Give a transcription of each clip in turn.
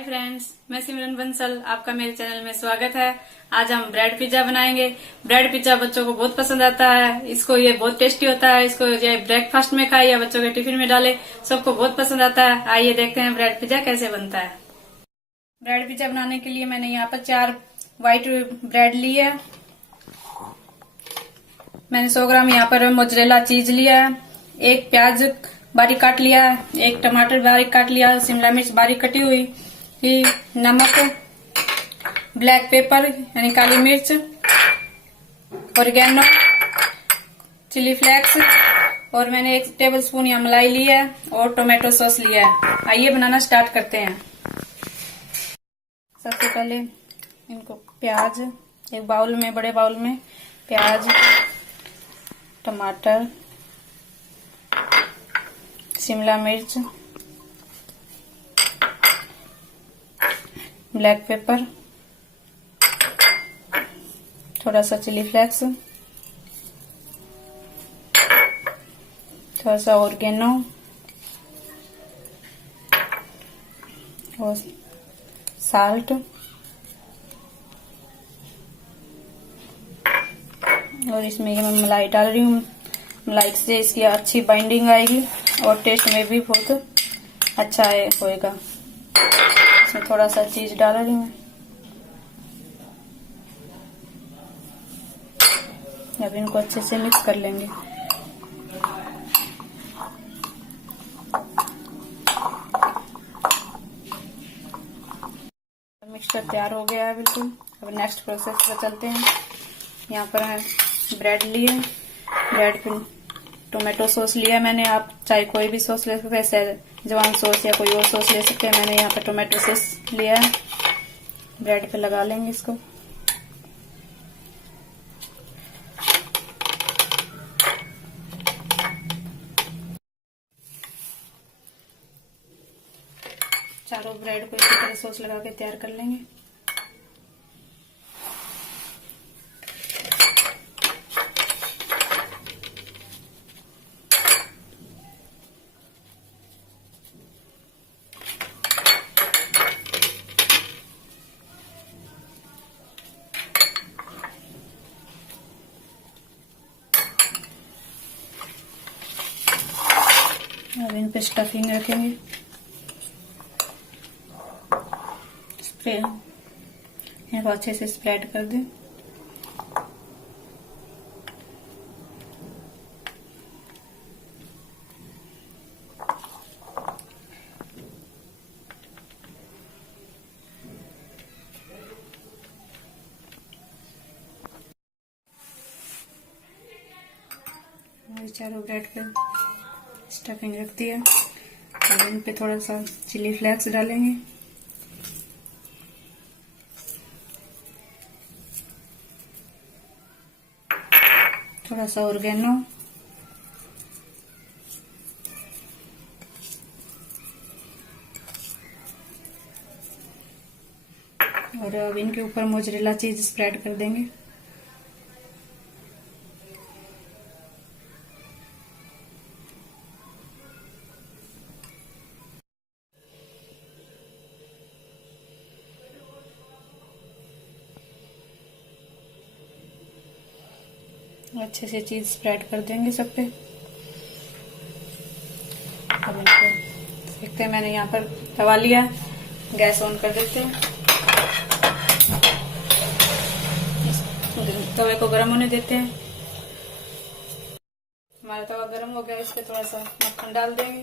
Hi friends, मैं सिमरन बंसल, आपका मेरे चैनल में स्वागत है। आज हम ब्रेड पिज्जा बनाएंगे। ब्रेड पिज्जा बच्चों को बहुत पसंद आता है। इसको ये बहुत टेस्टी होता है। इसको ये ब्रेकफास्ट में खाए या बच्चों के टिफिन में डाले, सबको बहुत पसंद आता है। आइए देखते हैं ब्रेड पिज्जा कैसे बनता है। ब्रेड पिज्जा बनाने के लिए मैंने यहाँ पर 4 व्हाइट ब्रेड लिए है। मैंने 100 ग्राम यहाँ पर मोज़रेला चीज लिया है। 1 प्याज बारीक काट लिया है। 1 टमाटर बारीक काट लिया। शिमला मिर्च बारीक कटी हुई, नमक, ब्लैक पेपर यानी काली मिर्च, ऑरिगेनो, चिली फ्लेक्स और मैंने 1 टेबलस्पून यहाँ मलाई लिया है और टोमेटो सॉस लिया है। आइए बनाना स्टार्ट करते हैं। सबसे पहले इनको प्याज एक बाउल में, बड़े बाउल में प्याज, टमाटर, शिमला मिर्च, ब्लैक पेपर, थोड़ा सा चिली फ्लेक्स, थोड़ा सा ऑरिगेनो और साल्ट और इसमें ये मैं मलाई डाल रही हूँ। मलाई से इसकी अच्छी बाइंडिंग आएगी और टेस्ट में भी बहुत अच्छा होएगा। इसमें थोड़ा सा चीज डाल रही हूँ। अब इनको अच्छे से मिक्स कर लेंगे। मिक्सचर तैयार हो गया है बिल्कुल। अब नेक्स्ट प्रोसेस पर चलते हैं। यहाँ पर है ब्रेड लिए, ब्रेड पे टोमेटो सॉस लिया मैंने। आप चाहे कोई भी सॉस ले सकते हैं, शेजवान सॉस या कोई और सॉस ले सकते हैं। मैंने यहाँ पर टोमेटो सॉस लिया है। ब्रेड पे लगा लेंगे इसको। चारों ब्रेड को इसी तरह सॉस लगा के तैयार कर लेंगे। अब इन पे स्टफिंग रखेंगे। इनको अच्छे से स्प्रेड कर दें। चारों ब्रेड पे स्टफिंग रख दिया। अब इन पे थोड़ा सा चिली फ्लेक्स डालेंगे। थोड़ा सा ऑरिगेनो और अब इनके ऊपर मोज़रेला चीज स्प्रेड कर देंगे। अच्छे से चीज स्प्रेड कर देंगे सब पे। अब इनको देखते हैं। मैंने यहाँ पर तवा लिया, गैस ऑन कर देते हैं। तवे को गर्म होने देते हैं। हमारा तवा गर्म हो गया। इस पे थोड़ा सा मक्खन डाल देंगे,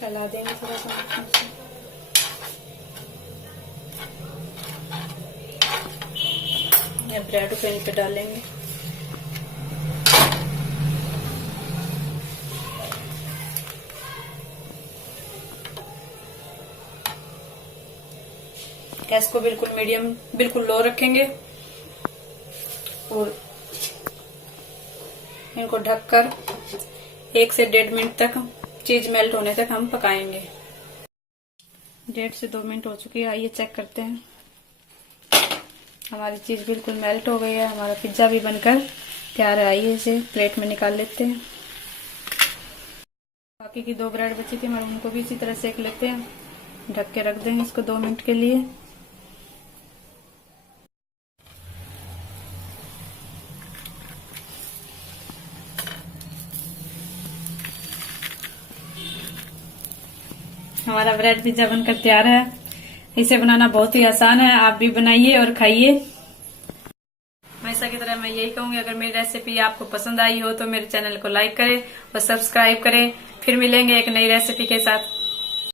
फैला देंगे थोड़ा सा मक्खन से। या ब्रेड को इन पे डालेंगे। गैस को बिल्कुल मीडियम, बिल्कुल लो रखेंगे और इनको ढककर 1 से 1.5 मिनट तक चीज मेल्ट होने तक हम पकाएंगे। 1.5 से 2 मिनट हो चुकी है। आइए चेक करते हैं। हमारी चीज बिल्कुल मेल्ट हो गई है। हमारा पिज्जा भी बनकर तैयार है। आइए इसे प्लेट में निकाल लेते हैं। बाकी की 2 ब्रेड बची थी हमारे, उनको भी इसी तरह सेक लेते हैं। ढक के रख देंगे इसको 2 मिनट के लिए। हमारा ब्रेड पिज्जा बनकर तैयार है। इसे बनाना बहुत ही आसान है, आप भी बनाइए और खाइए। हमेशा की तरह मैं यही कहूंगी, अगर मेरी रेसिपी आपको पसंद आई हो तो मेरे चैनल को लाइक करें और सब्सक्राइब करें। फिर मिलेंगे एक नई रेसिपी के साथ।